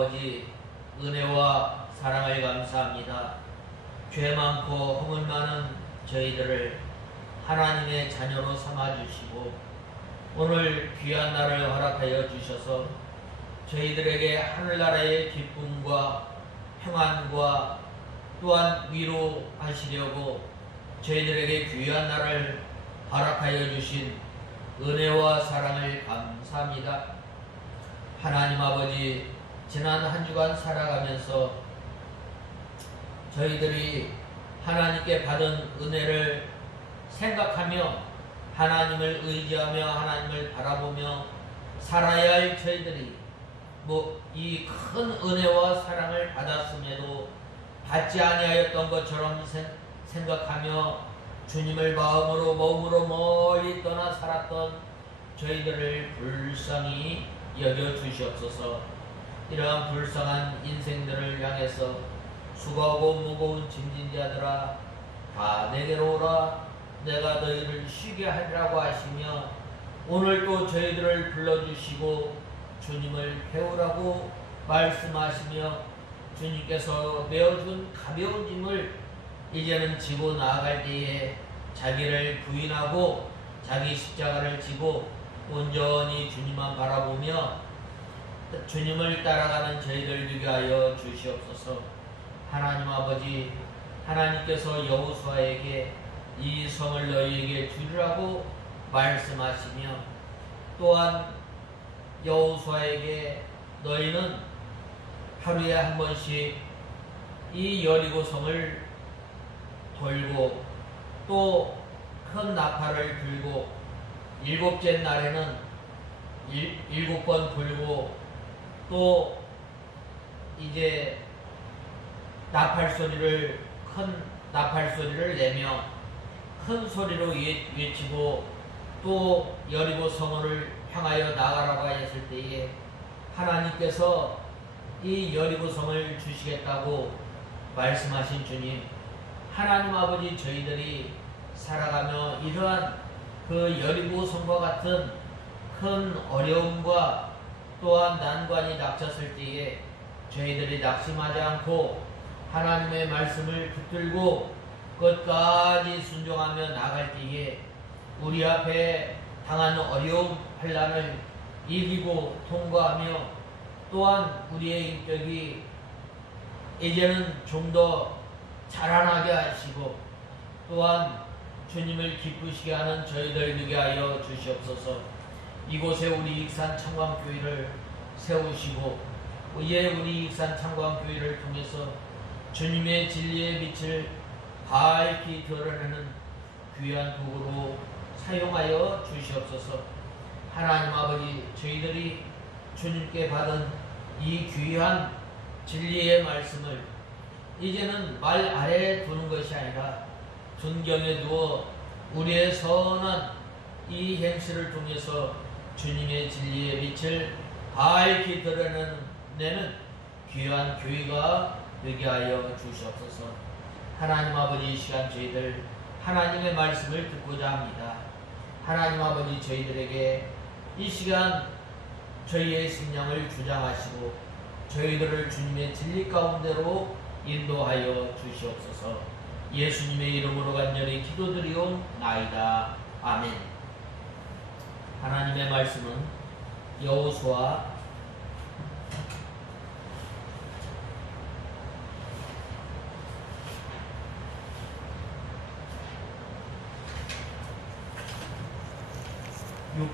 아버지, 은혜와 사랑을 감사합니다. 죄 많고 허물 많은 저희들을 하나님의 자녀로 삼아주시고 오늘 귀한 날을 허락하여 주셔서 저희들에게 하늘나라의 기쁨과 평안과 또한 위로하시려고 저희들에게 귀한 날을 허락하여 주신 은혜와 사랑을 감사합니다. 하나님 아버지, 지난 한 주간 살아가면서 저희들이 하나님께 받은 은혜를 생각하며 하나님을 의지하며 하나님을 바라보며 살아야 할 저희들이 이 큰 은혜와 사랑을 받았음에도 받지 아니하였던 것처럼 생각하며 주님을 마음으로 몸으로 멀리 떠나 살았던 저희들을 불쌍히 여겨 주시옵소서. 이러한 불쌍한 인생들을 향해서 수고하고 무거운 짐진 자들아 다 내게로 오라, 내가 너희를 쉬게 하리라고 하시며 오늘도 저희들을 불러주시고 주님을 배우라고 말씀하시며 주님께서 메어준 가벼운 짐을 이제는 지고 나아갈 때에 자기를 부인하고 자기 십자가를 지고 온전히 주님만 바라보며 주님을 따라가는 저희들 되게 하여 주시옵소서. 하나님 아버지, 하나님께서 여호수아에게 이 성을 너희에게 주리라고 말씀하시며 또한 여호수아에게 너희는 하루에 한 번씩 이 여리고 성을 돌고 또 큰 나팔을 들고 일곱째 날에는 일곱 번 불고 또 이제 큰 나팔 소리를 내며 큰 소리로 외치고 또 여리고 성을 향하여 나가라고 하였을 때에 하나님께서 이 여리고 성을 주시겠다고 말씀하신 주님, 하나님 아버지, 저희들이 살아가며 이러한 그 여리고 성과 같은 큰 어려움과 또한 난관이 닥쳤을 때에 저희들이 낙심하지 않고 하나님의 말씀을 붙들고 끝까지 순종하며 나갈 때에 우리 앞에 당한 어려움, 환난을 이기고 통과하며 또한 우리의 인격이 이제는 좀 더 자라나게 하시고 또한 주님을 기쁘시게 하는 저희들 되게 하여 주시옵소서. 이곳에 우리 익산 창광교회를 세우시고 우리 익산 창광교회를 통해서 주님의 진리의 빛을 밝히 드러내는 귀한 도구로 사용하여 주시옵소서. 하나님 아버지, 저희들이 주님께 받은 이 귀한 진리의 말씀을 이제는 말 아래에 두는 것이 아니라 존경에 두어 우리의 선한 이 행실을 통해서 주님의 진리의 빛을 밝히 드러내는 귀한 교회가 되게 하여 주시옵소서. 하나님 아버지, 이 시간 저희들 하나님의 말씀을 듣고자 합니다. 하나님 아버지, 저희들에게 이 시간 저희의 심령을 주장하시고 저희들을 주님의 진리 가운데로 인도하여 주시옵소서. 예수님의 이름으로 간절히 기도드리옵나이다. 아멘. 하나님의 말씀은 여호수아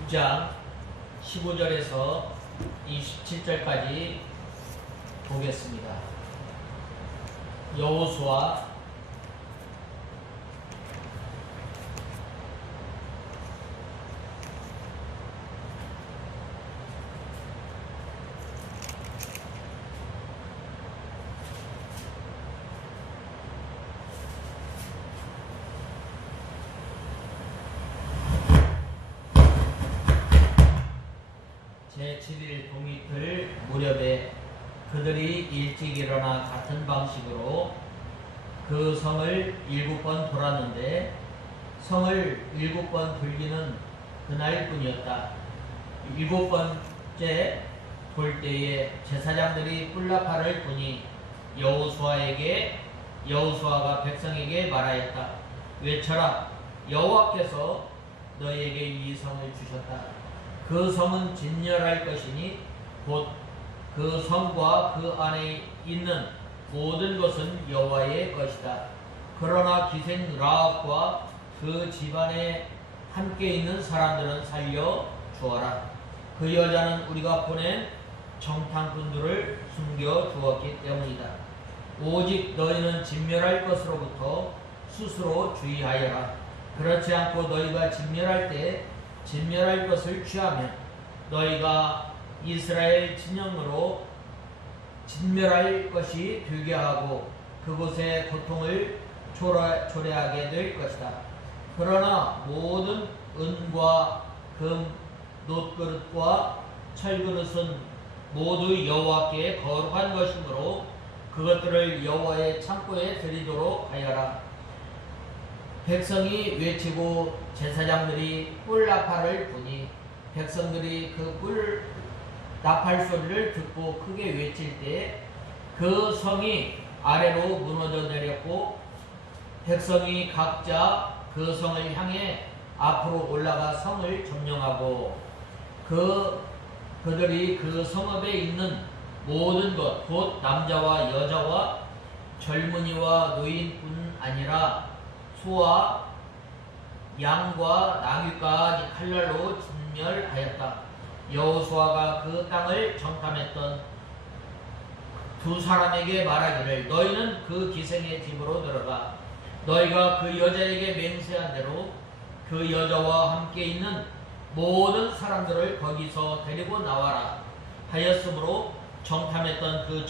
6장 15절에서 27절까지 보겠습니다. 여호수아 제7일 동이틀 무렵에 그들이 일찍 일어나 같은 방식으로 그 성을 7번 돌았는데 성을 7번 돌기는 그날뿐이었다. 7번째 볼 때에 제사장들이 뿔나팔을 부니 여호수아가 백성에게 말하였다. 외쳐라. 여호와께서 너희에게 이 성을 주셨다. 그 성은 진멸할 것이니 곧 그 성과 그 안에 있는 모든 것은 여호와의 것이다. 그러나 기생 라합과 그 집안에 함께 있는 사람들은 살려 주어라. 그 여자는 우리가 보낸 정탐꾼들을 숨겨 두었기 때문이다. 오직 너희는 진멸할 것으로부터 스스로 주의하여라. 그렇지 않고 너희가 진멸할 때 진멸할 것을 취하면 너희가 이스라엘 진영으로 진멸할 것이 되게 하고 그곳에 고통을 초래하게 될 것이다. 그러나 모든 은과 금, 놋그릇과 철그릇은 모두 여호와께 거룩한 것이므로 그것들을 여호와의 창고에 드리도록 하여라. 백성이 외치고 제사장들이 뿔나팔을 부니 백성들이 그 뿔나팔 소리를 듣고 크게 외칠 때 그 성이 아래로 무너져 내렸고 백성이 각자 그 성을 향해 앞으로 올라가 성을 점령하고 그들이 그 성읍에 있는 모든 것, 곧 남자와 여자와 젊은이와 노인뿐 아니라 소와 양과 나귀까지 칼날로 진멸하였다. 여호수아가 그 땅을 정탐했던 두 사람에게 말하기를 너희는 그 기생의 집으로 들어가 너희가 그 여자에게 맹세한 대로 그 여자와 함께 있는 모든 사람들을 거기서 데리고 나와라 하였으므로 정탐했던 그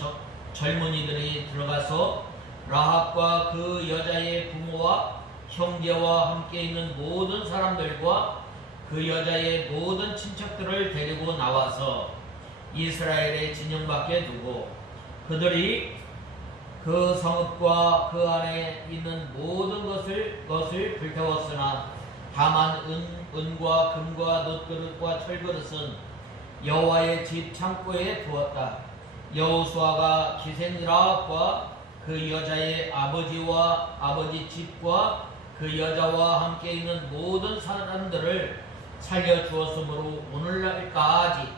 젊은이들이 들어가서 라합과 그 여자의 부모와 형제와 함께 있는 모든 사람들과 그 여자의 모든 친척들을 데리고 나와서 이스라엘의 진영 밖에 두고 그들이 그 성읍과 그 안에 있는 모든 것을 불태웠으나 다만 은과 금과 놋그릇과 철그릇은 여호와의 집 창고에 두었다. 여호수아가 기생 라합과 그 여자의 아버지와 아버지 집과 그 여자와 함께 있는 모든 사람들을 살려주었으므로 오늘날까지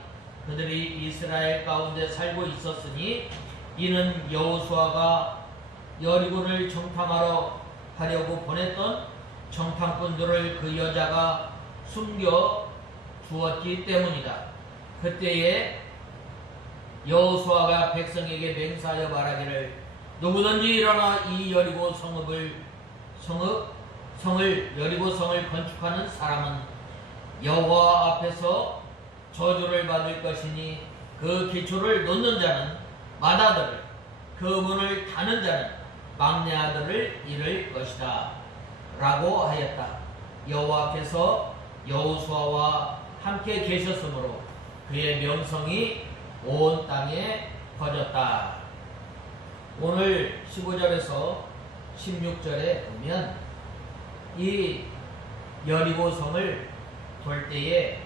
그들이 이스라엘 가운데 살고 있었으니 이는 여호수아가 여리고를 정탐하러 하려고 보냈던 정탐꾼들을 그 여자가 숨겨 두었기 때문이다. 그때에 여호수아가 백성에게 맹세하여 말하기를 누구든지 일어나 이 여리고 여리고 성을 건축하는 사람은 여호와 앞에서 저주를 받을 것이니 그 기초를 놓는 자는 맏아들을 그 문을 닫는 자는 막내 아들을 잃을 것이다 라고 하였다. 여호와께서 여호수아와 함께 계셨으므로 그의 명성이 온 땅에 퍼졌다. 오늘 15절에서 16절에 보면 이 여리고 성을 돌 때에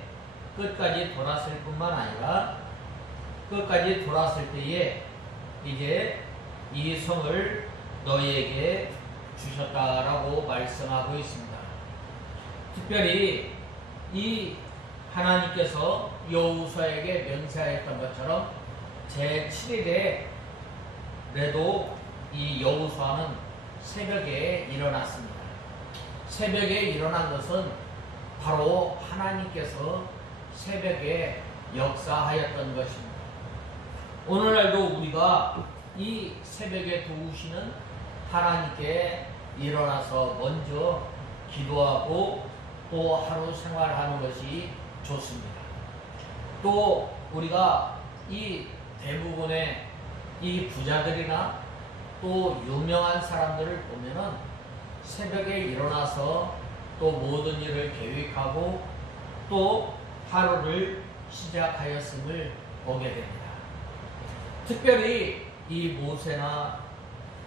끝까지 돌았을 뿐만 아니라 끝까지 돌았을 때에 이제 이 성을 너희에게 주셨다라고 말씀하고 있습니다. 특별히 이 하나님께서 여호수아에게 맹세하였던 것처럼 제7일에라도 이 여호수아는 새벽에 일어났습니다. 새벽에 일어난 것은 바로 하나님께서 새벽에 역사하였던 것입니다. 오늘날도 우리가 이 새벽에 도우시는 하나님께 일어나서 먼저 기도하고 또 하루 생활하는 것이 좋습니다. 또 우리가 이 대부분의 이 부자들이나 또 유명한 사람들을 보면은 새벽에 일어나서 또 모든 일을 계획하고 또 하루를 시작하였음을 보게 됩니다. 특별히 이 모세나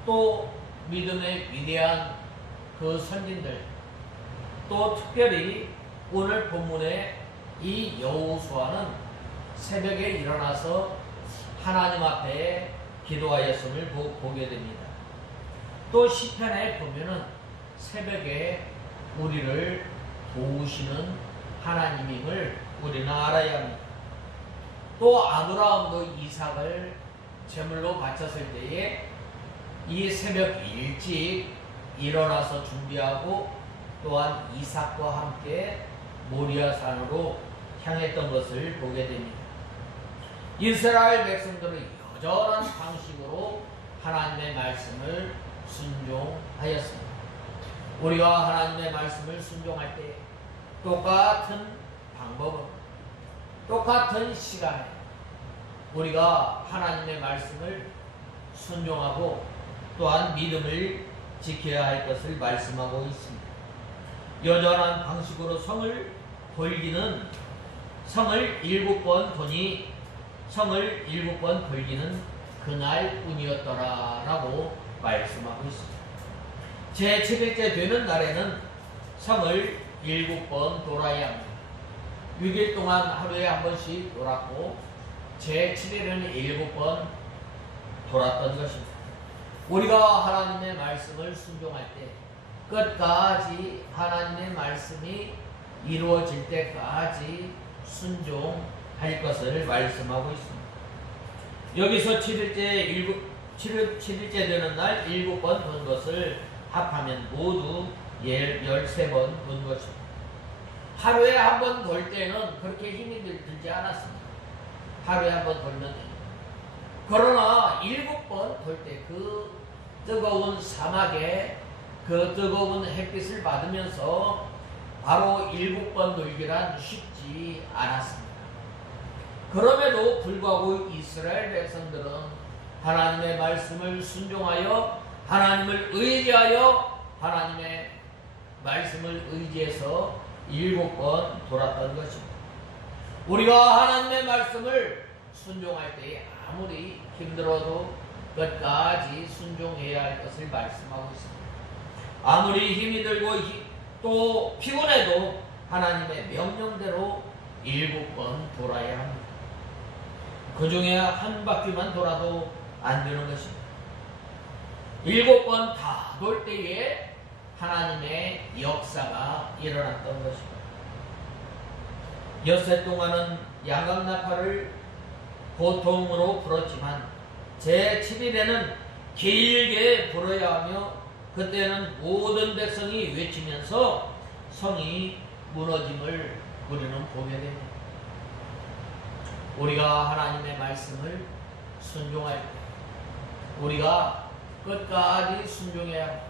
또 믿음의 위대한 그 선진들, 또 특별히 오늘 본문의 이 여호수아는 새벽에 일어나서 하나님 앞에 기도하였음을 보게 됩니다. 또 시편에 보면은 새벽에 우리를 도우시는 하나님임을 우리는 알아야 합니다. 또 아브라함도 이삭을 제물로 바쳤을 때에 이 새벽 일찍 일어나서 준비하고 또한 이삭과 함께 모리아산으로 향했던 것을 보게 됩니다. 이스라엘 백성들은 여전한 방식으로 하나님의 말씀을 순종하였습니다. 우리가 하나님의 말씀을 순종할 때 똑같은 방법으로 똑같은 시간에 우리가 하나님의 말씀을 순종하고 또한 믿음을 지켜야 할 것을 말씀하고 있습니다. 여전한 방식으로 성을 돌기는 성을 7번 도니 성을 7번 돌기는 그날뿐이었더라라고 말씀하고 있습니다. 제 7일째 되는 날에는 성을 7번 돌아야 합니다. 6일 동안 하루에 한 번씩 돌았고 제 7일은 7번 돌았던 것입니다. 우리가 하나님의 말씀을 순종할 때 끝까지 하나님의 말씀이 이루어질 때까지 순종할 것을 말씀하고 있습니다. 여기서 7일째 되는 날 7번 돈 것을 합하면 모두 13번 돈 것입니다. 하루에 한 번 돌 때는 그렇게 힘이 들지 않았습니다. 하루에 한 번 돌면 됩니다. 그러나 7번 돌 때 그 뜨거운 사막에 그 뜨거운 햇빛을 받으면서 바로 7번 돌기란 쉽지 않았습니다. 그럼에도 불구하고 이스라엘 백성들은 하나님의 말씀을 순종하여 하나님을 의지하여 하나님의 말씀을 의지해서 7번 돌았던 것입니다. 우리가 하나님의 말씀을 순종할 때에 아무리 힘들어도 끝까지 순종해야 할 것을 말씀하고 있습니다. 아무리 힘이 들고 또 피곤해도 하나님의 명령대로 7번 돌아야 합니다. 그 중에 한 바퀴만 돌아도 안 되는 것입니다. 7번 다 돌 때에 하나님의 역사가 일어났던 것입니다. 엿새 동안은 양강나팔을 보통으로 불었지만 제7일에는 길게 불어야 하며 그때는 모든 백성이 외치면서 성이 무너짐을 우리는 보게 됩니다. 우리가 하나님의 말씀을 순종할 때 우리가 끝까지 순종해야 합니다.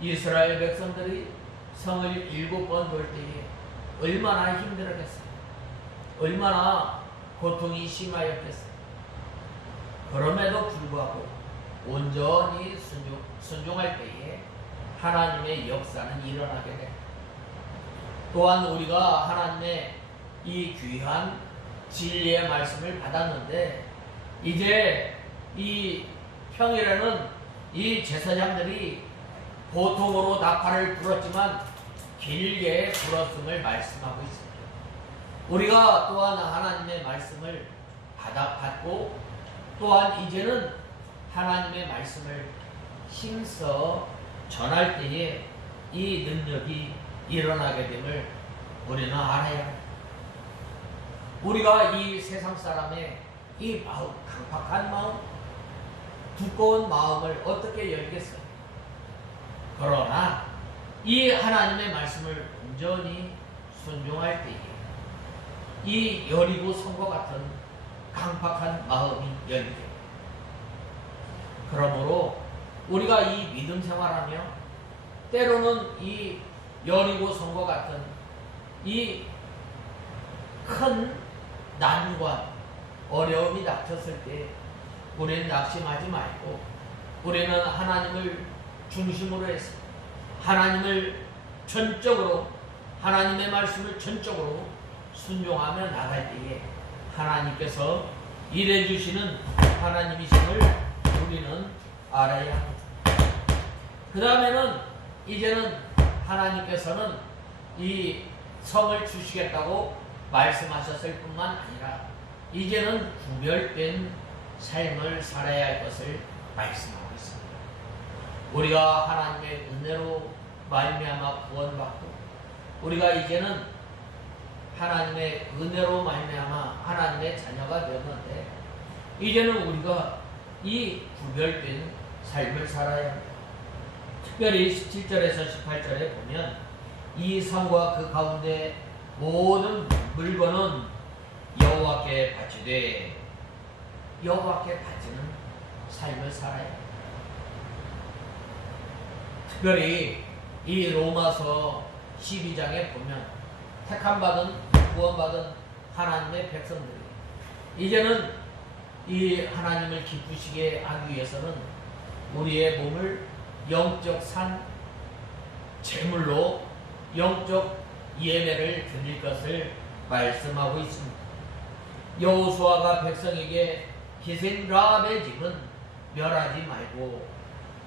이스라엘 백성들이 성을 7번 돌 때에 얼마나 힘들었겠어요. 얼마나 고통이 심하였겠어요. 그럼에도 불구하고 온전히 순종할 때에 하나님의 역사는 일어나게 됩니다. 또한 우리가 하나님의 이 귀한 진리의 말씀을 받았는데 이제 이 평일에는 이 제사장들이 보통으로 나팔을 불었지만 길게 불었음을 말씀하고 있습니다. 우리가 또한 하나님의 말씀을 받고 또한 이제는 하나님의 말씀을 힘써 전할 때에 이 능력이 일어나게 됨을 우리는 알아야 합니다. 우리가 이 세상 사람의 이 마음, 강팍한 마음, 두꺼운 마음을 어떻게 열겠어요? 그러나 이 하나님의 말씀을 온전히 순종할 때에 이 여리고 성과 같은 강팍한 마음이 열리게 됩니다. 그러므로 우리가 이 믿음 생활하며 때로는 이 여리고 성과 같은 이 큰 난관, 어려움이 닥쳤을 때 우리는 낙심하지 말고 우리는 하나님을 중심으로 해서 하나님을 전적으로 하나님의 말씀을 전적으로 순종하며 나갈 때에 하나님께서 일해주시는 하나님이심을 우리는 알아야 합니다. 그 다음에는 이제는 하나님께서는 이 성을 주시겠다고 말씀하셨을 뿐만 아니라 이제는 구별된 삶을 살아야 할 것을 말씀하고 있습니다. 우리가 하나님의 은혜로 말미암아 구원받고 우리가 이제는 하나님의 은혜로 말미암아 하나님의 자녀가 되었는데 이제는 우리가 이 구별된 삶을 살아야 합니다. 특별히 17절에서 18절에 보면 이 성과 그 가운데 모든 물건은 여호와께 바치되 여호와께 바치는 삶을 살아야 합니다. 특별히 이 로마서 12장에 보면 택함받은 구원받은 하나님의 백성들이 이제는 이 하나님을 기쁘시게 하기 위해서는 우리의 몸을 영적 산 제물로 영적 예배를 드릴 것을 말씀하고 있습니다. 여호수아가 백성에게 기생 라합의 집은 멸하지 말고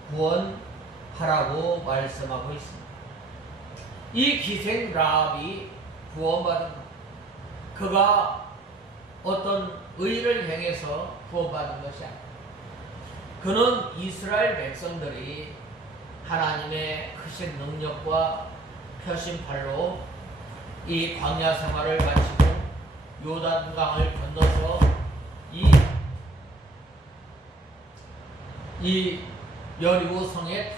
구원하라고 말씀하고 있습니다. 이 기생 라합이 구원받은 것, 그가 어떤 의를 행해서 구원받은 것이 아니다. 그는 이스라엘 백성들이 하나님의 크신 능력과 표심팔로 이 광야 생활을 마치고 요단강을 건너서 이 여리고 성에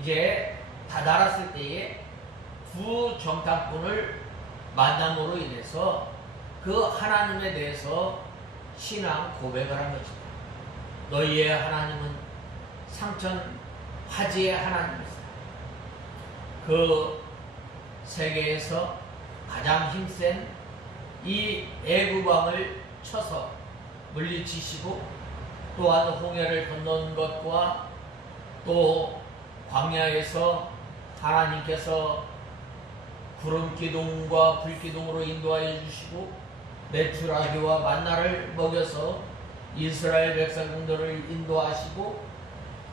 이제 다다랐을 때에 두 정탐꾼을 만남으로 인해서 그 하나님에 대해서 신앙 고백을 한 것입니다. 너희의 하나님은 상천 화지의 하나님이시다. 그 세계에서 가장 힘센 이 애굽 왕을 쳐서 물리치시고 또한 홍해를 건넌 것과 또 광야에서 하나님께서 구름 기둥과 불 기둥으로 인도하여 주시고 메추라기와 만나를 먹여서 이스라엘 백성들을 인도하시고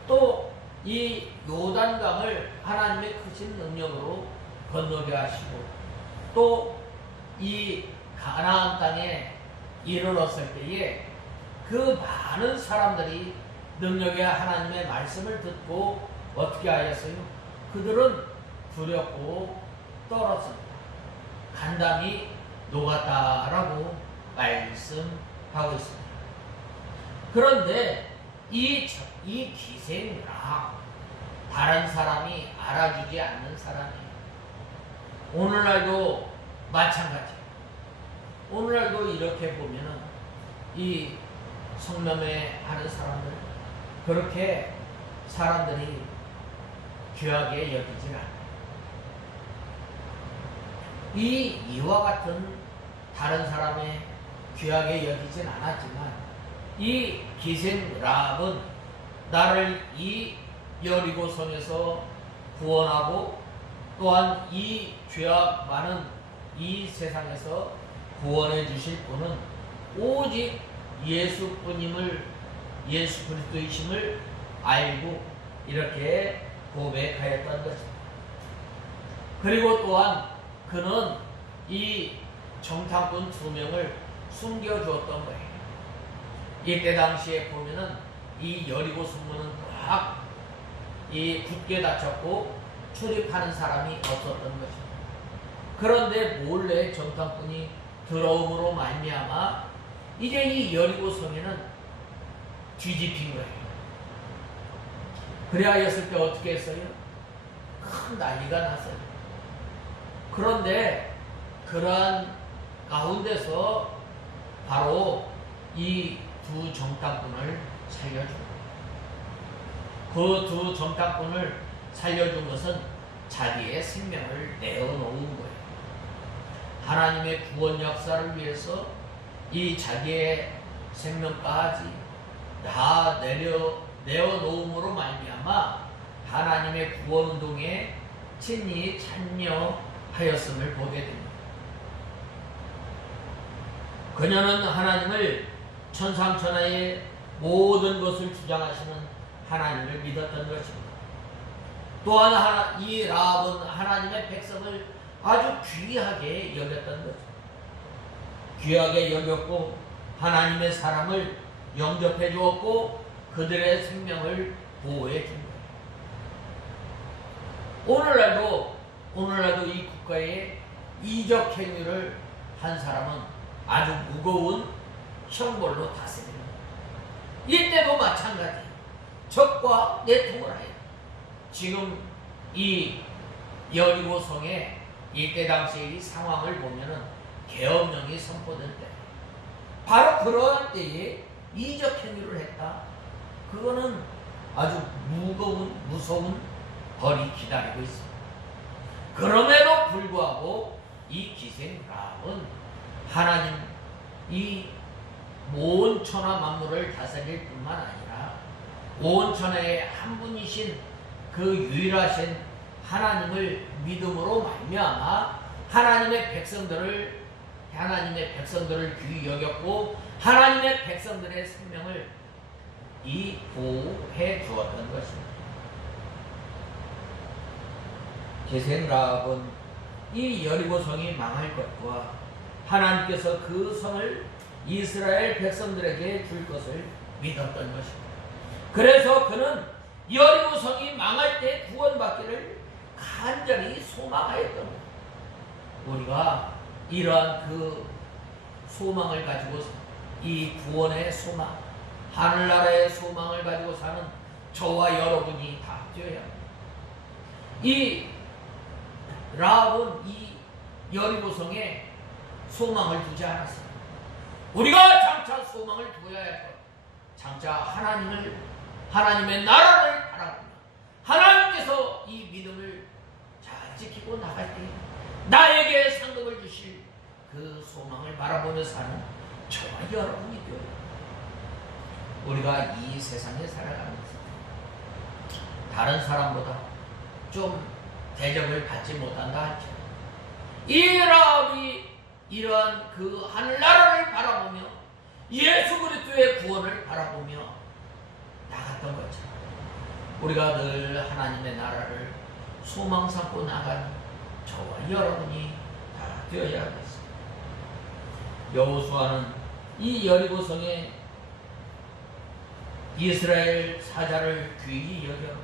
또 이 요단강을 하나님의 크신 능력으로 건너게 하시고 또 이 가나안 땅에 이르렀을 때에 그 많은 사람들이 능력의 하나님의 말씀을 듣고 어떻게 하였어요? 그들은 두렵고 떨었습니다. 간담이 녹았다라고 말씀하고 있습니다. 그런데 이 기생이라 다른 사람이 알아주지 않는 사람이에요. 오늘날도 마찬가지예요. 오늘날도 이렇게 보면은 이 성남에 하는 사람들 그렇게 사람들이 귀하게 여기질 않아요. 이와 같은 다른 사람의 귀하게 여기진 않았지만 이 기생 라합은 나를 이 여리고 성에서 구원하고 또한 이 죄악 많은 이 세상에서 구원해 주실 분은 오직 예수뿐임을 예수 그리스도이심을 알고 이렇게 고백하였던 것입니다. 그리고 또한 그는 이 정탐꾼 2명을 숨겨주었던 거예요. 이때 당시에 보면은 이 여리고 성문은 꽉 이 굳게 닫혔고 출입하는 사람이 없었던 것입니다. 그런데 몰래 정탐꾼이 들어옴으로 말미암아 이제 이 여리고 성에는 뒤집힌 거예요. 그래하였을 때 어떻게 했어요? 큰 난리가 났어요. 그런데 그러한 가운데서 바로 이 두 정탐꾼을 살려줍니다. 그 두 정탐꾼을 살려준 것은 자기의 생명을 내어놓은 거예요. 하나님의 구원 역사를 위해서 이 자기의 생명까지 다 내어놓음으로 말미암아 하나님의 구원 운동에 친히 참여하였음을 보게 됩니다. 그녀는 하나님을 천상천하의 모든 것을 주장하시는 하나님을 믿었던 것입니다. 또한 이 라합은 하나님의 백성을 아주 귀하게 여겼던 것입니다. 귀하게 여겼고 하나님의 사람을 영접해 주었고 그들의 생명을 보호해 준 거예요. 오늘날도 이 국가에 이적 행위를 한 사람은 아주 무거운 형벌로 다스립니다. 이때도 마찬가지예요. 적과 내통을 하여 지금 이 여리고 성의 이때 당시의 이 상황을 보면은 계엄령이 선포될 때 바로 그러한 때에 이적 행위를 했다. 그거는 아주 무서운 벌이 기다리고 있습니다. 그럼에도 불구하고 이 기생람은 하나님 이 온 천하 만물을 다스릴 뿐만 아니라 온 천하의 한 분이신 그 유일하신 하나님을 믿음으로 말미암아 하나님의 백성들을 귀히 여겼고 하나님의 백성들의 생명을 보호해 주었던 것입니다. 기생락은 이 여리고성이 망할 것과 하나님께서 그 성을 이스라엘 백성들에게 줄 것을 믿었던 것입니다. 그래서 그는 여리고성이 망할 때 구원받기를 간절히 소망하였던 겁니다. 우리가 이러한 그 소망을 가지고 이 구원의 소망, 하늘나라의 소망을 가지고 사는 저와 여러분이 다 되어야 합니다. 이 라합은 이 여리고성에 소망을 두지 않았습니다. 우리가 장차 소망을 두어야 할 것, 장차 하나님의 나라를 바라보며 하나님께서 이 믿음을 잘 지키고 나갈 때 나에게 상급을 주실 그 소망을 바라보며 사는 저와 여러분이 되어야 합니다. 우리가 이 세상에 살아가면서 다른 사람보다 좀 대접을 받지 못한다 할지 이 라합이 이러한 그 하늘나라를 바라보며 예수 그리스도의 구원을 바라보며 나갔던 것처럼 우리가 늘 하나님의 나라를 소망 삼고 나가는 저와 여러분이 다 되어야 하겠습니다. 여호수아는 이 여리고성에 이스라엘 사자를 귀히 여겨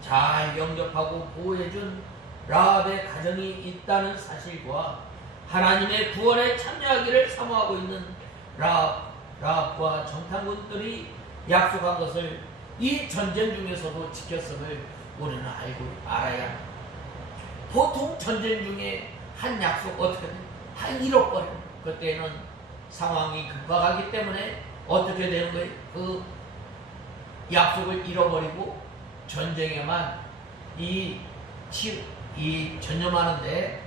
잘 영접하고 보호해준 라합의 가정이 있다는 사실과 하나님의 구원에 참여하기를 사모하고 있는 라합과 정탐꾼들이 약속한 것을 이 전쟁 중에서도 지켰음을 우리는 알아야 합니다. 보통 전쟁 중에 한 약속 어떻게든 한 잃어버려요. 그때는 상황이 급박하기 때문에 어떻게 되는 거예요? 그 약속을 잃어버리고 전쟁에만 전념하는데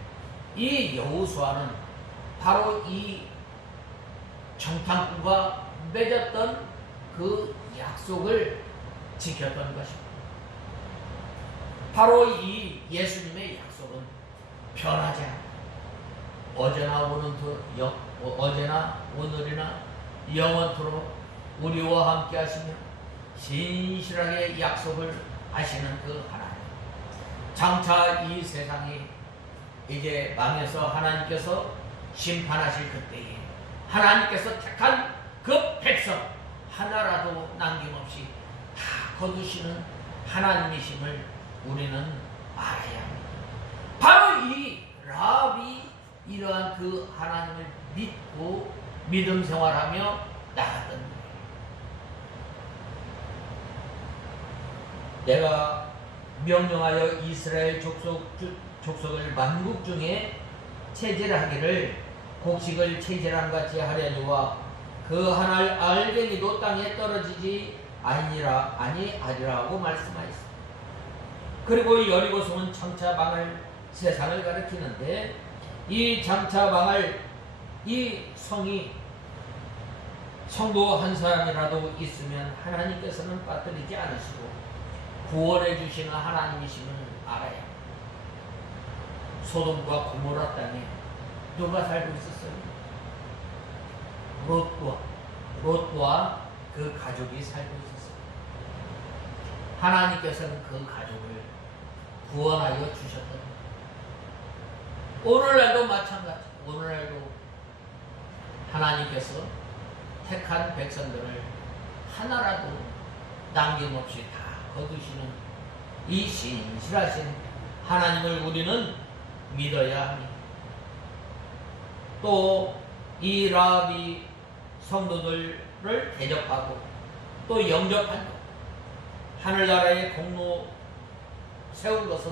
이 여호수아는 바로 이 정탐꾼과 맺었던 그 약속을 지켰던 것입니다. 바로 이 예수님의 약속은 변하지 않아 어제나 오늘이나 영원토록 우리와 함께 하시며 진실하게 약속을 하시는 그 하나님. 장차 이 세상이 이제 망해서 하나님께서 심판하실 그때에 하나님께서 택한 그 백성 하나라도 남김없이 다 거두시는 하나님이심을 우리는 알아야 합니다. 바로 이 라합이 이러한 그 하나님을 믿고 믿음 생활하며 나갔던 거예요. 내가 명령하여 이스라엘 족속을 만국 중에 체질하기를 곡식을 체질한 같이 하려니와 그 하늘 알갱이도 땅에 떨어지지 아니하리라 하고 말씀하였습니다. 그리고 여리고성은 장차 망할 세상을 가리키는데 이 장차 망할 이 성이 성도 한 사람이라도 있으면 하나님께서는 빠뜨리지 않으시고 구원해 주시는 하나님이심을 알아야 합니다. 소돔과 고모라 땅에 누가 살고 있었어요? 롯과 그 가족이 살고 있었어요. 하나님께서는 그 가족을 구원하여 주셨던 거예요. 오늘날도 마찬가지. 오늘날도 하나님께서 택한 백성들을 하나라도 남김없이 다 거두시는 이 신실하신 하나님을 우리는 믿어야 합니다. 또 이 라합이 성도들을 대접하고 또 영접하고 하늘나라의 공로 세운 것은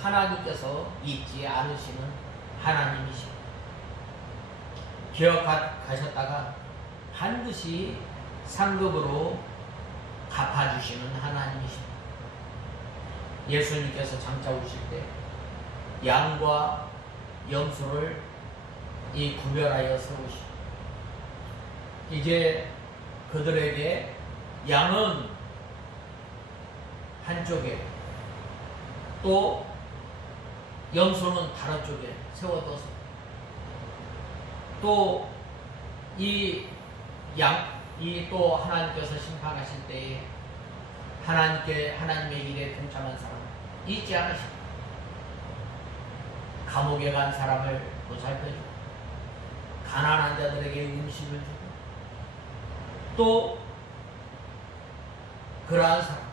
하나님께서 잊지 않으시는 하나님이십니다. 기억하셨다가 반드시 상급으로 갚아주시는 하나님이십니다. 예수님께서 장차 오실 때 양과 염소를 이 구별하여 세우시고 이제 그들에게 양은 한쪽에 또 염소는 다른 쪽에 세워둬서 또 이 또 하나님께서 심판하실 때에 하나님의 일에 동참한 사람을 잊지 않으시고 감옥에 간 사람을 보살펴주고 가난한 자들에게 음식을 주고 또 그러한 사람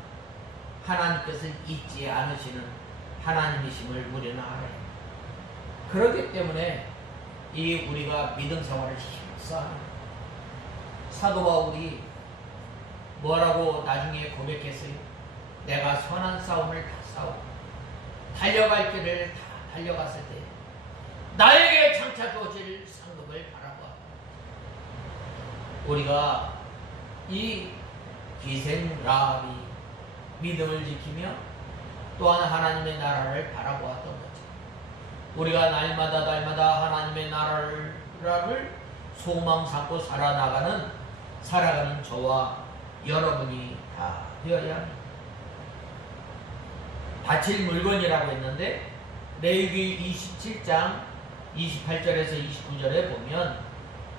하나님께서 잊지 않으시는 하나님이심을 우리는 알아요. 그렇기 때문에 이 우리가 믿음 생활을 힘써 하는 사도 바울이 뭐라고 나중에 고백했어요? 내가 선한 싸움을 다 싸우고 달려갈 길을 다 달려갔을 때 나에게 장차 주어질 상급을 바라보아 우리가 이 기생 라합이 믿음을 지키며 또한 하나님의 나라를 바라보았던 거죠. 우리가 날마다 하나님의 나라를 소망 삼고 살아가는 저와 여러분이 다 되어야 합니다. 바칠 물건이라고 했는데 레위기 27장 28절에서 29절에 보면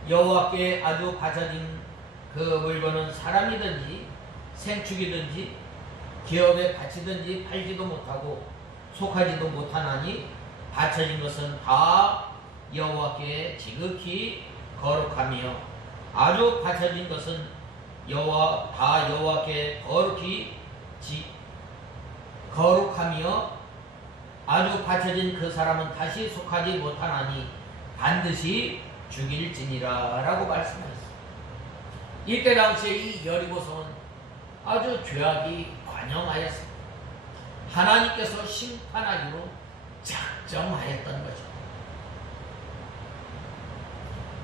여호와께 아주 바쳐진 그 물건은 사람이든지 생축이든지 기업에 바치든지 팔지도 못하고 속하지도 못하나니 바쳐진 것은 다 여호와께 지극히 거룩하며 아주 바쳐진 것은 다 여호와께 거룩하며 아주 바쳐진 그 사람은 다시 속하지 못하나니 반드시 죽일지니라 라고 말씀하셨습니다. 이때 당시에 이 여리고성은 아주 죄악이 관영하였습니다. 하나님께서 심판하기로 작정하였던 거죠.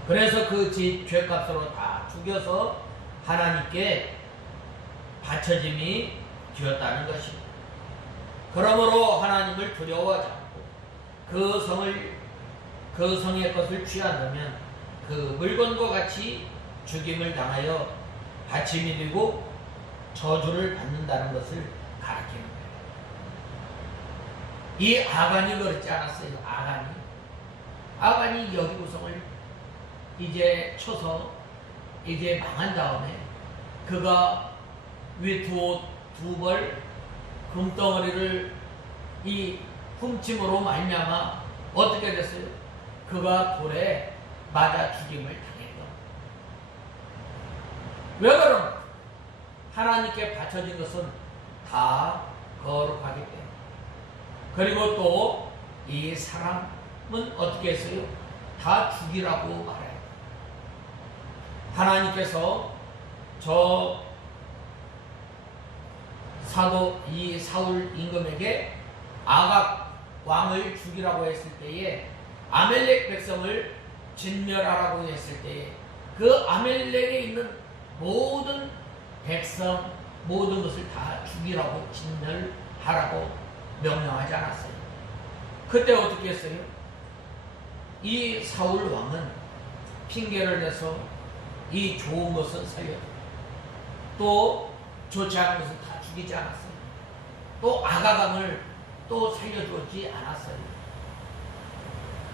그래서 그 죄값으로 다 죽여서 하나님께 바쳐짐이 되었다는 것입니다. 그러므로 하나님을 두려워하지 않고 그 성의 것을 취한다면 그 물건과 같이 죽임을 당하여 받침이 되고 저주를 받는다는 것을 가르치는 거예요. 이 아간이 그렇지 않았어요. 아간이 여리고성을 이제 쳐서 이제 망한 다음에 그가 두 벌 금덩어리를 이 훔침으로 말미암아 어떻게 됐어요? 그가 돌에 맞아 죽임을 당했다. 왜 그럼? 하나님께 바쳐진 것은 다 거룩하기 때문에. 그리고 또 이 사람은 어떻게 했어요? 다 죽이라고 말해요. 하나님께서 저 이 사울 임금에게 아각 왕을 죽이라고 했을 때에 아멜렉 백성을 진멸하라고 했을 때에 그 아멜렉에 있는 모든 백성 모든 것을 다 죽이라고 진멸하라고 명령하지 않았어요. 그때 어떻게 했어요? 이 사울 왕은 핑계를 내서 이 좋은 것은 살려두고 또 좋지 않은 것은 다 죽이지 않았어요. 또 아가강을 또 살려주지 않았어요.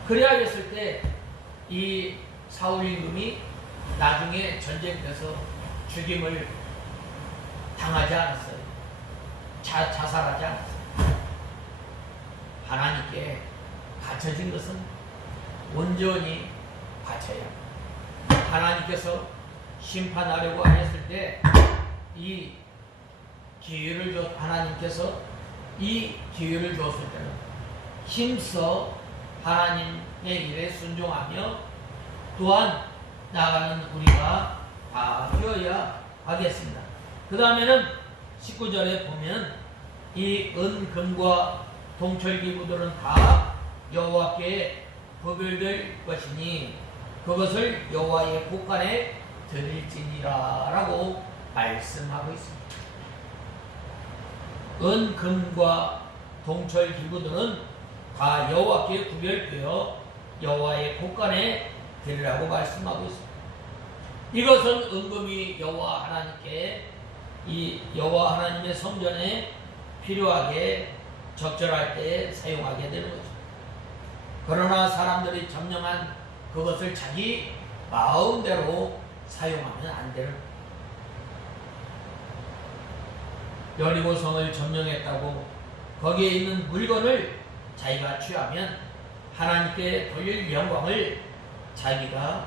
그래야 했을 때 이 사울 임금이 나중에 전쟁에서 죽임을 당하지 않았어요. 자살하지 않았어요. 하나님께 바쳐진 것은 온전히 바쳐야 합니다. 하나님께서 심판하려고 하였을 때 이 기회를 하나님께서 이 기회를 줬을 때는 힘써 하나님의 일에 순종하며 또한 나가는 우리가 다 되어야 하겠습니다. 그 다음에는 19절에 보면 이 은금과 동철기구들은 다 여호와께 구별될 것이니 그것을 여호와의 곳간에 드릴지니라 라고 말씀하고 있습니다. 은금과 동철기구들은 다 여호와께 구별되어 여호와의 곳간에 드리라고 말씀하고 있습니다. 이것은 은금이 여호와 하나님께 이 여호와 하나님의 성전에 필요하게 적절할 때 사용하게 되는 거죠. 그러나 사람들이 점령한 그것을 자기 마음대로 사용하면 안 되는 거예요. 여리고성을 점령했다고 거기에 있는 물건을 자기가 취하면 하나님께 돌릴 영광을 자기가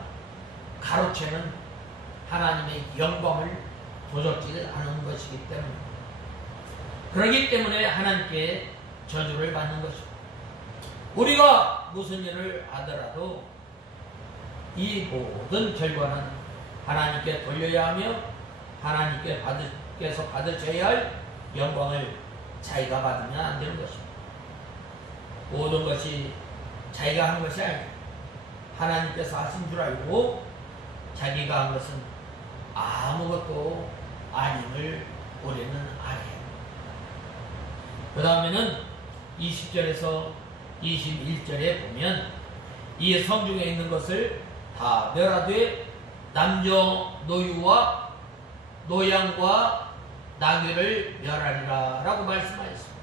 가로채는 하나님의 영광을 도적질 않은 것이기 때문에 그렇기 때문에 하나님께 저주를 받는 것입니다. 우리가 무슨 일을 하더라도 이 모든 결과는 하나님께 돌려야 하며 하나님께서 받으셔야 할 영광을 자기가 받으면 안 되는 것입니다. 모든 것이 자기가 한 것이 아니고 하나님께서 하신 줄 알고 자기가 한 것은 아무것도 아님을 우리는 알아요. 그 다음에는 20절에서 21절에 보면 이 성중에 있는 것을 다 멸하되 남녀 노유와 노양과 나귀를 멸하리라 라고 말씀하셨습니다.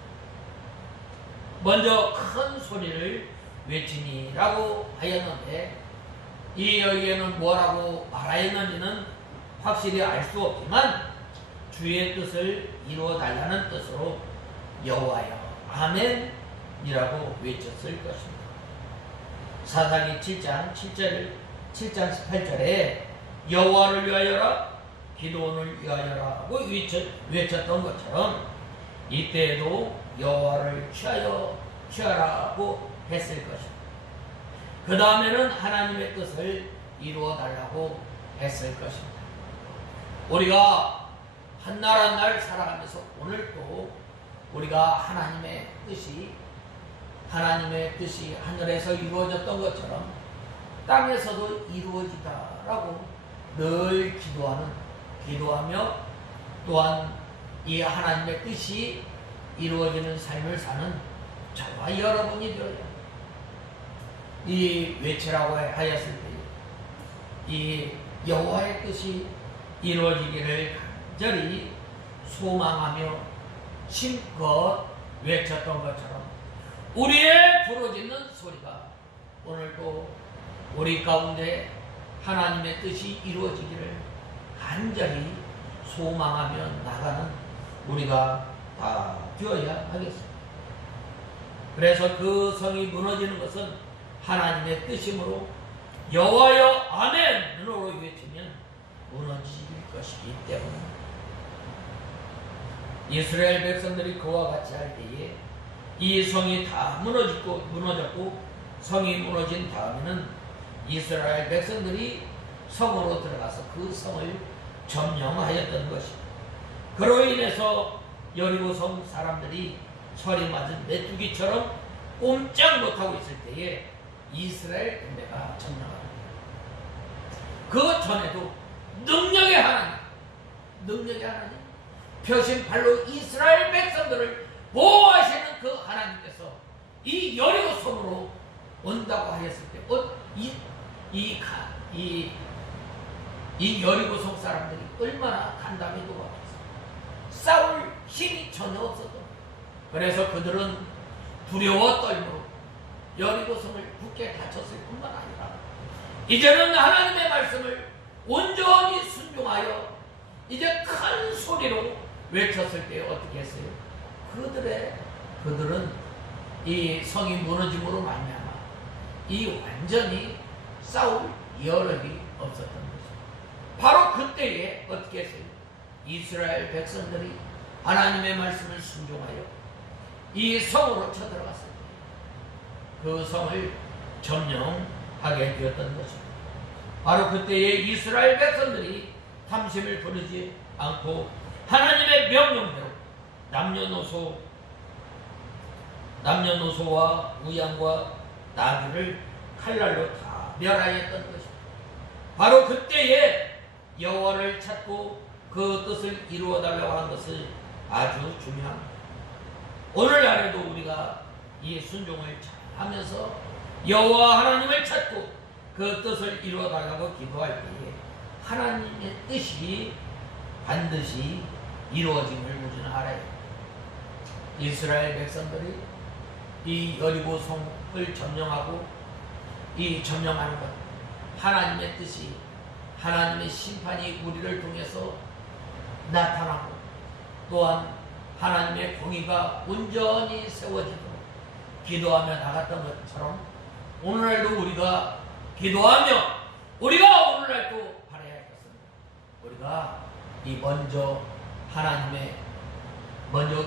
먼저 큰 소리를 외치니 라고 하였는데 이 여기에는 뭐라고 말하였는지는 확실히 알 수 없지만 주의 뜻을 이루어 달라는 뜻으로 여호와여 아멘이라고 외쳤을 것입니다. 사사기 7장 18절에 여호와를 위하여라 기도원을 위하여라고 외쳤던 것처럼 이때에도 여호와를 취하라고 했을 것입니다. 그 다음에는 하나님의 뜻을 이루어 달라고 했을 것입니다. 우리가 한 날 한 날 살아가면서 오늘도 우리가 하나님의 뜻이 하늘에서 이루어졌던 것처럼 땅에서도 이루어지다라고 늘 기도하며 또한 이 하나님의 뜻이 이루어지는 삶을 사는 저와 여러분이 되어야 이 외치라고 하였을 때 이 여호와의 뜻이 이루어지기를 간절히 소망하며 심껏 외쳤던 것처럼 우리의 부르짖는 소리가 오늘도 우리 가운데 하나님의 뜻이 이루어지기를 간절히 소망하며 나가는 우리가 다 되어야 하겠습니다. 그래서 그 성이 무너지는 것은 하나님의 뜻이므로 여호와여 아멘으로 외치면 무너질 것이기 때문입니다. 이스라엘 백성들이 그와 같이 할 때에 이 성이 다 무너졌고 성이 무너진 다음에는 이스라엘 백성들이 성으로 들어가서 그 성을 점령하였던 것입니다. 그로 인해서 여리고성 사람들이 설이 맞은 메뚜기처럼 꼼짝 못하고 있을 때에 이스라엘 군대가 점령합니다. 그 전에도 능력의 하나님 펴신 팔로 이스라엘 백성들을 보호하시는 그 하나님께서 이 여리고성으로 온다고 하였을 때 이 여리고성 사람들이 얼마나 간담이 높았겠어요. 싸울 힘이 전혀 없었던 거예요. 그래서 그들은 두려워 떨므로 여리고성을 굳게 닫혔을 뿐만 아니라 이제는 하나님의 말씀을 온전히 순종하여 이제 큰 소리로 외쳤을 때 어떻게 했어요? 그들은 이 성이 무너짐으로 말미암아 이 완전히 싸울 여력이 없었던 것입니다. 바로 그때에 어떻게 했어요? 이스라엘 백성들이 하나님의 말씀을 순종하여 이 성으로 쳐들어갔을 때 그 성을 점령하게 되었던 것입니다. 바로 그때에 이스라엘 백성들이 탐심을 부르지 않고 하나님의 명령대로 남녀노소와 우양과 나귀를 칼날로 다 멸하였던 것입니다. 바로 그때에 여호와를 찾고 그 뜻을 이루어 달라고 한 것을 아주 중요합니다. 오늘날에도 우리가 이 순종을 하면서 여호와 하나님을 찾고 그 뜻을 이루어 달라고 기도할 때에 하나님의 뜻이 반드시 이루어짐을 우리는 알아야 합니다. 이스라엘 백성들이 이 여리고 성을 점령하고 이 점령하는 것, 하나님의 뜻이, 하나님의 심판이 우리를 통해서 나타나고 또한 하나님의 공의가 온전히 세워지도록 기도하며 나갔던 것처럼 오늘날도 우리가 기도하며 우리가 오늘날도 바라야 할 것은 우리가 이 먼저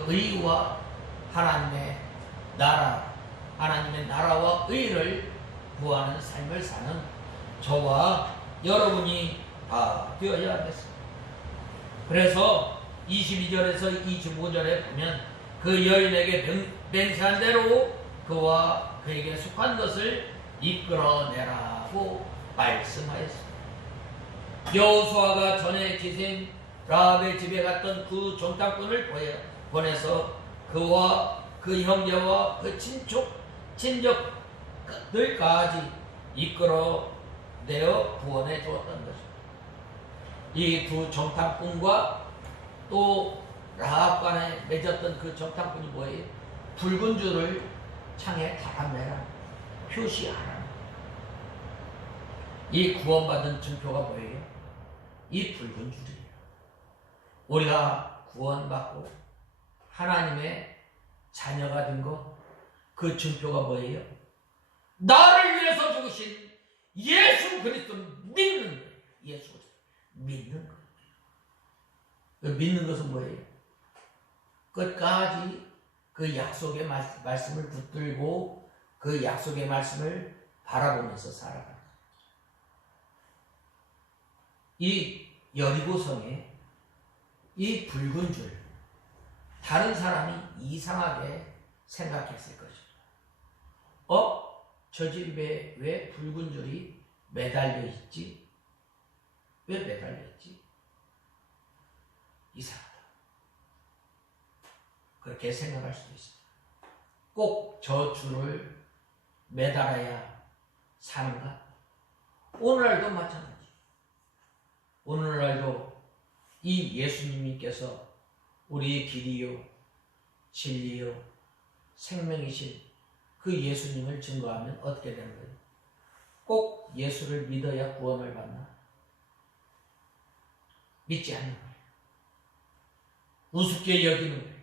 의와 하나님의 나라와 의를 구하는 삶을 사는 저와 여러분이 되어야 하겠습니다. 그래서 22절에서 25절에 보면 그 여인에게 맹세한 대로 그와 그에게 속한 것을 이끌어내라고 말씀하였습니다. 여호수아가 전에 기생 라합의 집에 갔던 그 정탐꾼을 보내서 그와 그 형제와 그 친족들까지 이끌어내어 구원해 주었던 것입니다. 이 두 정탐꾼과 또 라합 간에 맺었던 그 정탐꾼이 뭐예요? 붉은 줄을 창에 달아내라, 표시하라. 이 구원받은 증표가 뭐예요? 이 붉은 줄이에요. 우리가 구원받고 하나님의 자녀가 된 것, 그 증표가 뭐예요? 나를 위해서 죽으신 예수 그리스도를 믿는 거예요. 예수 그리스도 믿는 거예요. 믿는 것은 뭐예요? 끝까지 그 약속의 말씀을 붙들고 그 약속의 말씀을 바라보면서 살아가는 거예요. 이 여리고성에 이 붉은 줄, 다른 사람이 이상하게 생각했을 것입니다. 저 집에 왜 붉은 줄이 매달려 있지? 왜 매달려 있지? 이상하다. 그렇게 생각할 수도 있습니다. 꼭 저 줄을 매달아야 사는가? 오늘날도 마찬가지. 오늘날도 이 예수님께서 우리의 길이요, 진리요, 생명이신 그 예수님을 증거하면 어떻게 되는 거예요? 꼭 예수를 믿어야 구원을 받나? 믿지 않는 거예요. 우습게 여기는 거예요.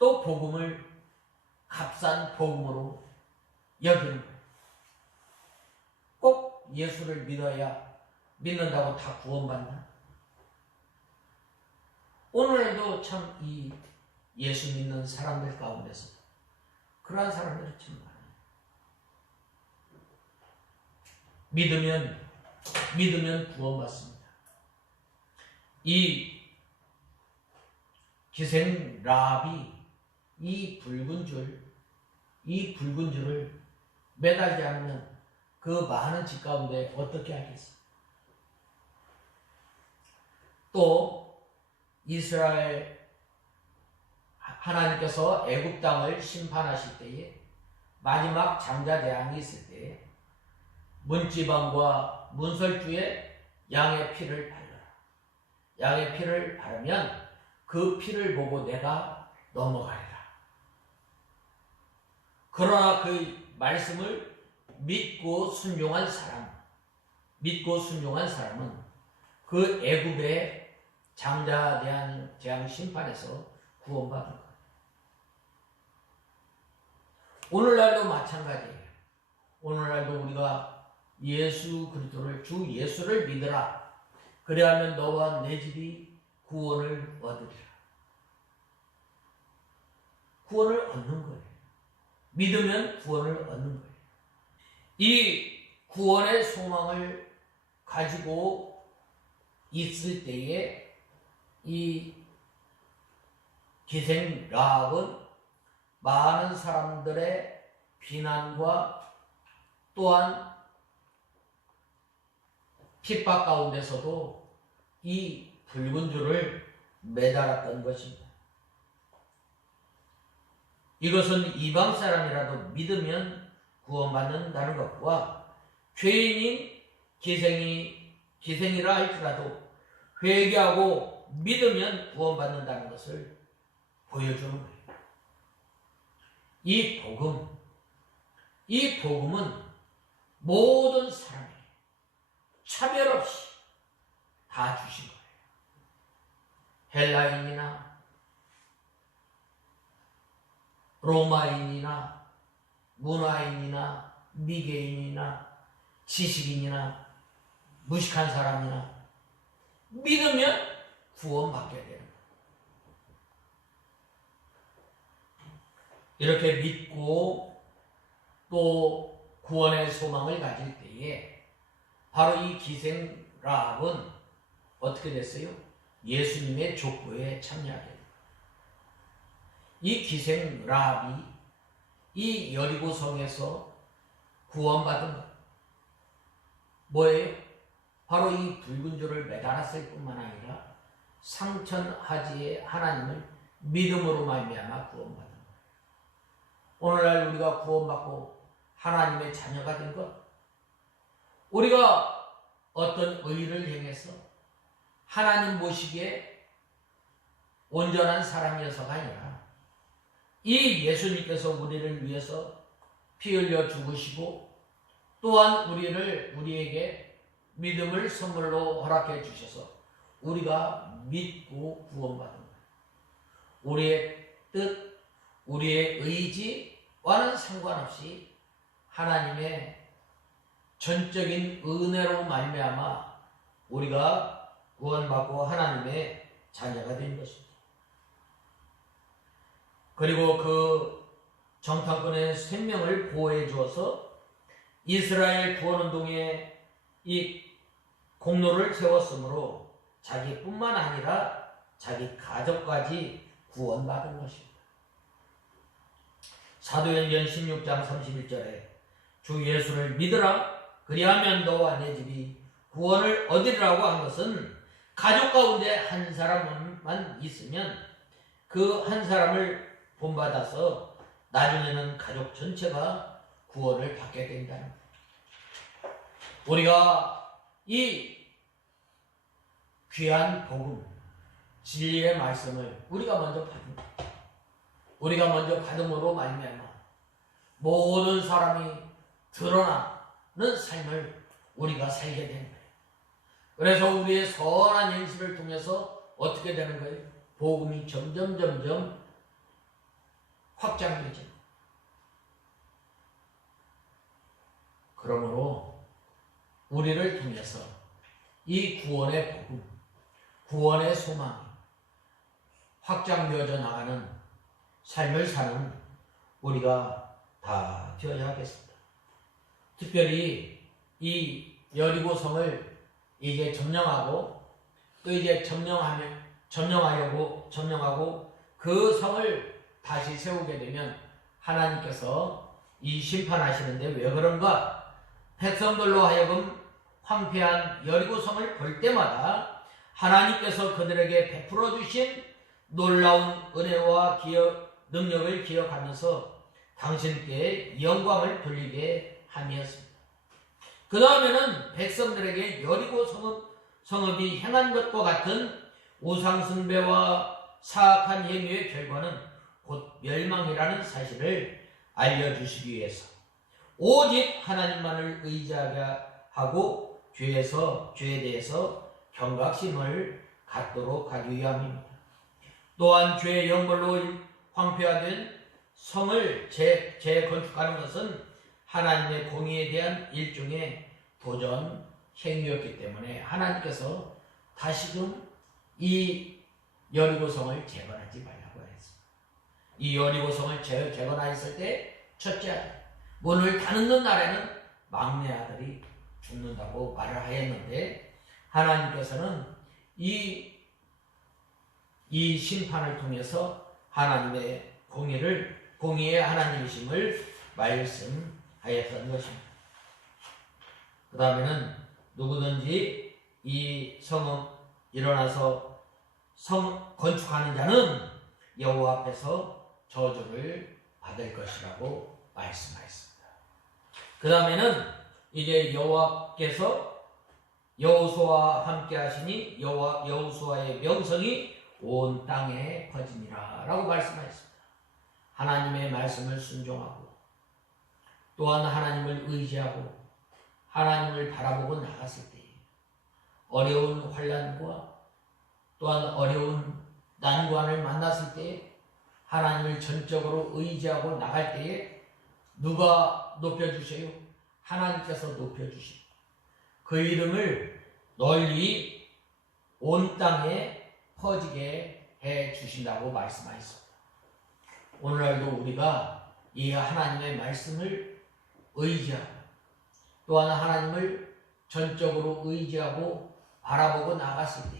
또 복음을 값싼 복음으로 여기는 거예요. 꼭 예수를 믿는다고 다 구원받나? 오늘도 참 이 예수 믿는 사람들 가운데서 그러한 사람들이 참 많아요. 믿으면 구원받습니다. 이 기생 라합이 이 붉은 줄을 매달지 않으면 그 많은 집 가운데 어떻게 하겠어요? 또 이스라엘 하나님께서 애굽 땅을 심판하실 때에 마지막 장자 재앙이 있을 때에 문지방과 문설주에 양의 피를 바르라. 양의 피를 바르면 그 피를 보고 내가 넘어가리라. 그러나 그 말씀을 믿고 순종한 사람은 그 애굽의 장자 재앙 심판에서 구원받은 거예요. 오늘날도 마찬가지예요. 오늘날도 우리가 예수 그리스도를 주 예수를 믿으라. 그리하면 너와 내 집이 구원을 얻으리라. 구원을 얻는 거예요. 믿으면 구원을 얻는 거예요. 이 구원의 소망을 가지고 있을 때에 이 기생 라합은 많은 사람들의 비난과 또한 핍박 가운데서도 이 붉은 줄을 매달았던 것입니다. 이것은 이방 사람이라도 믿으면 구원받는다는 것과 죄인인 기생이라 할지라도 회개하고 믿으면 구원받는다는 것을 보여주는 거예요. 이 복음은 모든 사람에게 차별 없이 다 주신 거예요. 헬라인이나 로마인이나 문화인이나 미개인이나 지식인이나 무식한 사람이나 믿으면 구원받게 되는 거예요. 이렇게 믿고 또 구원의 소망을 가질 때에 바로 이 기생 라합은 어떻게 됐어요? 예수님의 족보에 참여하게 됩니다. 이 기생 라합이 이 여리고 성에서 구원받은 것 뭐예요? 바로 이 붉은 줄을 매달았을 뿐만 아니라 상천하지의 하나님을 믿음으로 말미암아 구원받은 것. 오늘날 우리가 구원받고 하나님의 자녀가 된 것, 우리가 어떤 의를 행해서 하나님 보시기에 온전한 사람이어서가 아니라 이 예수님께서 우리를 위해서 피 흘려 죽으시고 또한 우리에게 믿음을 선물로 허락해 주셔서 우리가 믿고 구원받은 거예요. 우리의 뜻, 우리의 의지와는 상관없이 하나님의 전적인 은혜로 말미암아 우리가 구원받고 하나님의 자녀가 된 것입니다. 그리고 그 정탐꾼의 생명을 보호해 주어서 이스라엘 구원운동에 이 공로를 세웠으므로 자기뿐만 아니라 자기 가족까지 구원받은 것입니다. 사도행전 16장 31절에 주 예수를 믿으라 그리하면 너와 내 집이 구원을 얻으리라고 한 것은 가족 가운데 한 사람만 있으면 그 한 사람을 본받아서 나중에는 가족 전체가 구원을 받게 된다는 거예요. 우리가 이 귀한 복음, 진리의 말씀을 우리가 먼저 받음으로 말미암아 모든 사람이 드러나는 삶을 우리가 살게 되는 거예요. 그래서 우리의 선한 행실을 통해서 어떻게 되는 거예요? 복음이 점점 확장되죠. 그러므로 우리를 통해서 이 구원의 복음, 구원의 소망이 확장되어져 나가는 삶을 사는 우리가 다 되어야 하겠습니다. 특별히 이 여리고 성을 이제 점령하고 또 이제 점령하고 그 성을 다시 세우게 되면 하나님께서 이 심판하시는데 왜 그런가? 백성들로 하여금 황폐한 여리고 성을 볼 때마다 하나님께서 그들에게 베풀어 주신 놀라운 은혜와 능력을 기억하면서 당신께 영광을 돌리게 함이었습니다. 그 다음에는 백성들에게 여리고 성읍이 행한 것과 같은 우상숭배와 사악한 행위의 결과는 곧 멸망이라는 사실을 알려주시기 위해서 오직 하나님만을 의지하게 하고 죄에 대해서 경각심을 갖도록 하기 위함입니다. 또한 죄의 영벌로 황폐화된 성을 재건축하는 것은 하나님의 공의에 대한 일종의 도전 행위였기 때문에 하나님께서 다시금 이 여리고성을 재건하지 말라고 했습니다. 이 여리고성을 재건하였을 때 첫째 아들, 문을 닫는 날에는 막내 아들이 죽는다고 말을 하였는데, 하나님께서는 이 심판을 통해서 하나님의 공의의 하나님이심을 말씀하였던 것입니다. 그 다음에는 누구든지 이 성읍 일어나서 성 건축하는 자는 여호와 앞에서 저주를 받을 것이라고 말씀하였습니다. 그 다음에는 이제 여호와께서 여호수아와 함께 하시니 여호수아의 명성이 온 땅에 퍼지니라 라고 말씀하였습니다. 하나님의 말씀을 순종하고 또한 하나님을 의지하고 하나님을 바라보고 나갔을 때 어려운 환난과 또한 어려운 난관을 만났을 때 하나님을 전적으로 의지하고 나갈 때에 누가 높여주세요? 하나님께서 높여주시고 그 이름을 널리 온 땅에 퍼지게 해 주신다고 말씀하셨습니다. 오늘날도 우리가 이 하나님의 말씀을 의지하고 또한 하나님을 전적으로 의지하고 바라보고 나갔을 때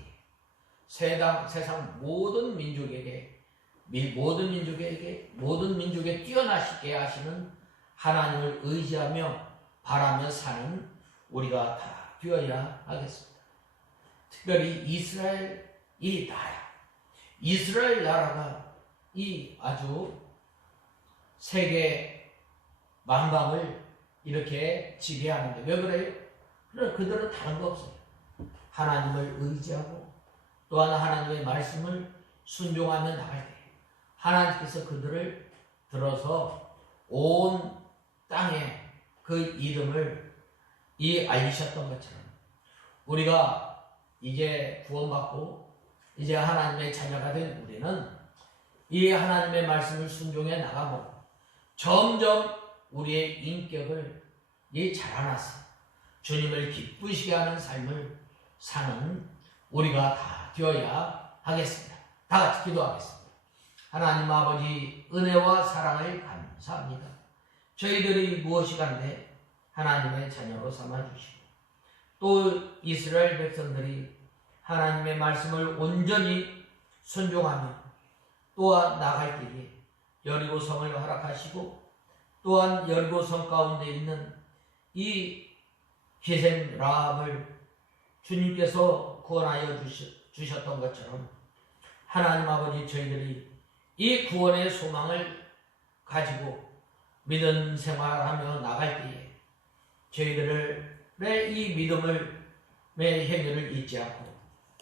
세상 모든 민족에 뛰어나시게 하시는 하나님을 의지하며 바라며 사는 우리가 다 되어야 하겠습니다. 특별히 이스라엘 나라가 이 아주 세계 만방을 이렇게 지배하는데 왜 그래요? 그들은 다른 거 없어요. 하나님을 의지하고 또한 하나님의 말씀을 순종하며 나갈 때 하나님께서 그들을 들어서 온 땅에 그 이름을 알리셨던 것처럼 우리가 이제 구원받고 이제 하나님의 자녀가 된 우리는 이 하나님의 말씀을 순종해 나가고 점점 우리의 인격을 자라나서 주님을 기쁘시게 하는 삶을 사는 우리가 다 되어야 하겠습니다. 다 같이 기도하겠습니다. 하나님 아버지, 은혜와 사랑을 감사합니다. 저희들이 무엇이 간데 하나님의 자녀로 삼아주시고 또 이스라엘 백성들이 하나님의 말씀을 온전히 순종하며 또한 나갈 때에 여리고성을 허락하시고 또한 여리고성 가운데 있는 이 기생 라합을 주님께서 구원하여 주셨던 것처럼 하나님 아버지, 저희들이 이 구원의 소망을 가지고 믿음 생활하며 나갈 때에 저희들의 이 믿음의 행위를 잊지 않고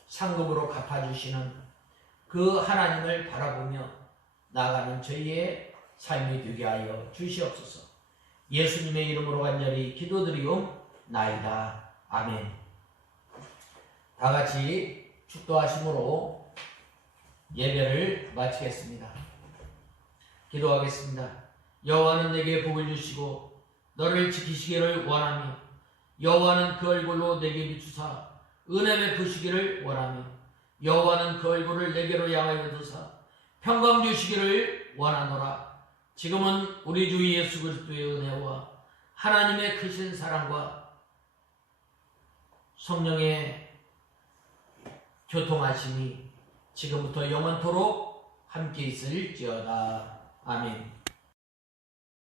상급으로 갚아주시는 그 하나님을 바라보며 나가는 저희의 삶이 되게 하여 주시옵소서. 예수님의 이름으로 간절히 기도드리옵나이다. 아멘. 다 같이 축도하심으로 예배를 마치겠습니다. 기도하겠습니다. 여호와는 내게 복을 주시고 너를 지키시기를 원하며 여호와는 그 얼굴로 내게 비추사 은혜 베푸시기를 원하며 여호와는 그 얼굴을 내게로 향하여 드사 평강 주시기를 원하노라. 지금은 우리 주 예수 그리스도의 은혜와 하나님의 크신 사랑과 성령의 교통하심이 지금부터 영원토록 함께 있을지어다. 아멘.